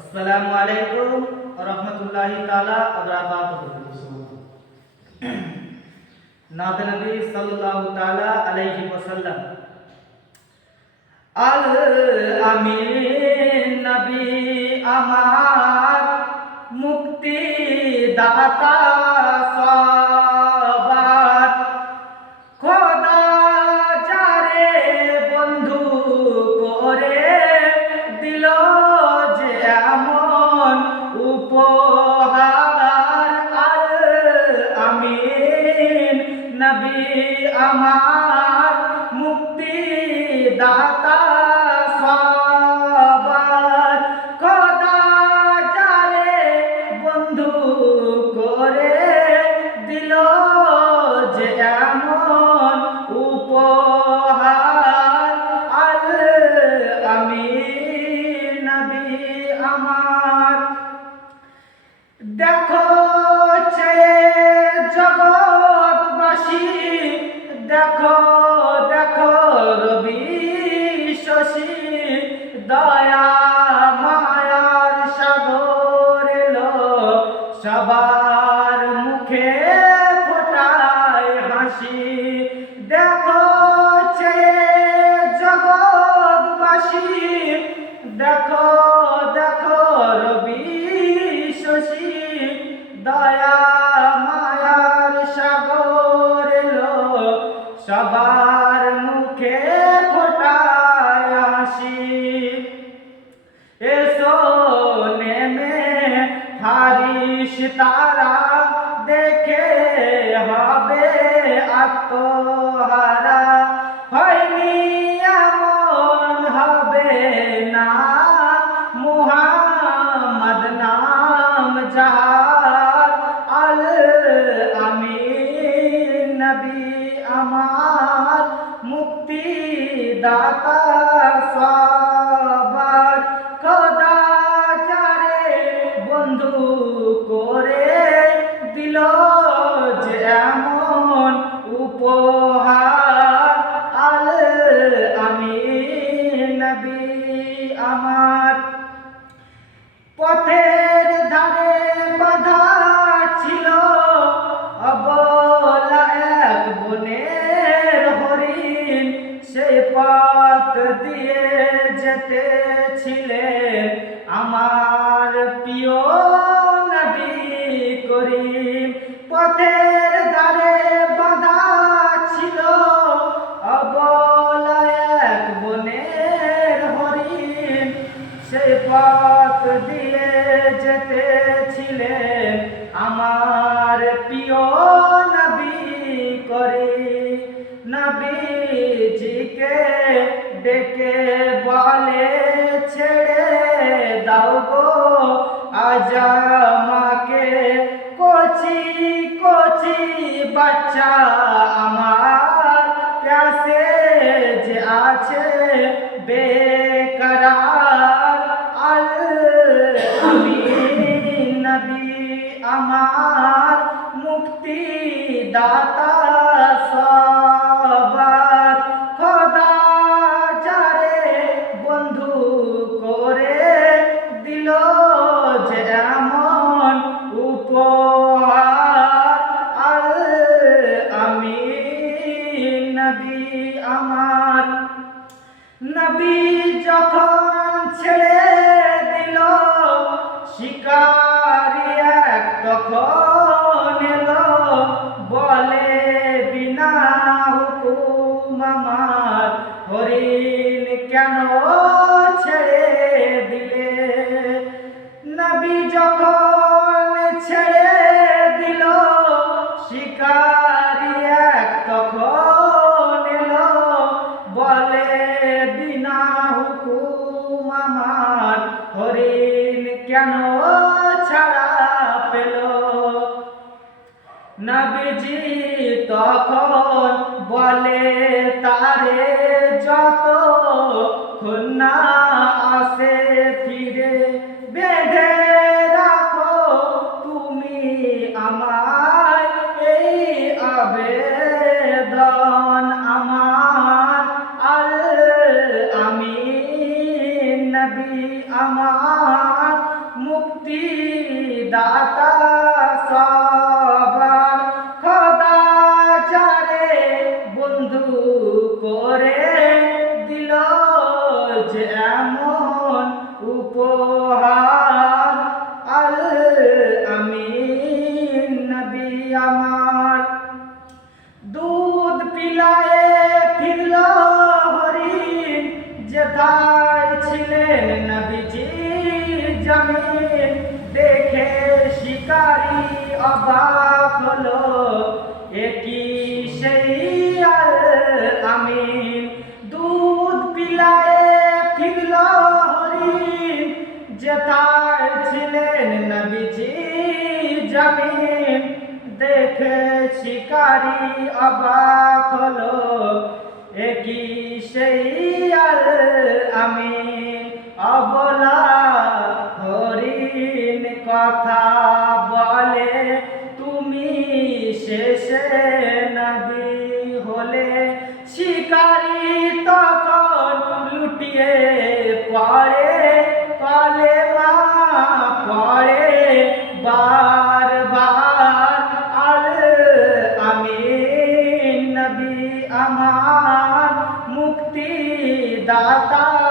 আসসালামু আলাইকুম রহমতুল্লাহি তাআলা নাত নবী সাল্লাল্লাহু তাআলা আলাইহি ওয়াসাল্লাম। আল আমিন নবী আমার মুক্তি দাতা সবার খোদা আমার মুক্তি দাতা সবার খোদা যারে বন্ধু করে দিল যে এমন উপহার। আল আমি নবী আমার। দেখো জগৎবাসী সবার মুখে ফোটায় হাসি। দেখো জগৎবাসী দেখো তারা দেখে হবে আত্মহারা। হয়নি এমন হবে না, মুহাম্মদ নাম যার আল আমিন নবী আমার মুক্তি দাতা সবার দিল যে এমন উপহার আল আমিন নবী আমার। পথের ধারে বাধা ছিল অবলা এক বনের হরিণ, সেই পথ দিয়ে যেতে ছিলেন আমার প্রিয় পথ দিয়ে যেতে ছিলেন আমার প্রিয় নবী করে। নবীজিকে ডেকে বলে, ছেড়ে দাও গো আজ দাতা সবার খোদা যারে বন্ধু করে দিল যে এমন উপহার। আল আমিন, নবী আমার। নবী যখন ছেড়ে দিল, শিকারি এক তখন তারে যত খুন্না আসে ফিরে বেঁধে রাখো তুমি আমায় এই আবেদন আমার। দুধ পিলায়ে ফিরল হরিণ যেথায় ছিলেন নবীজি জমিন। দেখে শিকারি অবাক হলো একই সেই আল আমিন? দুধ পিলায়ে ফিরল হরিণ যেথায় ছিলেন নবীজি জমিন। দেখে শিকারি অবাক হলো। একই সেই আল আমি অবলা হরিণ কথা বলে তুমি শেষে নবী আমার মুক্তি দাতা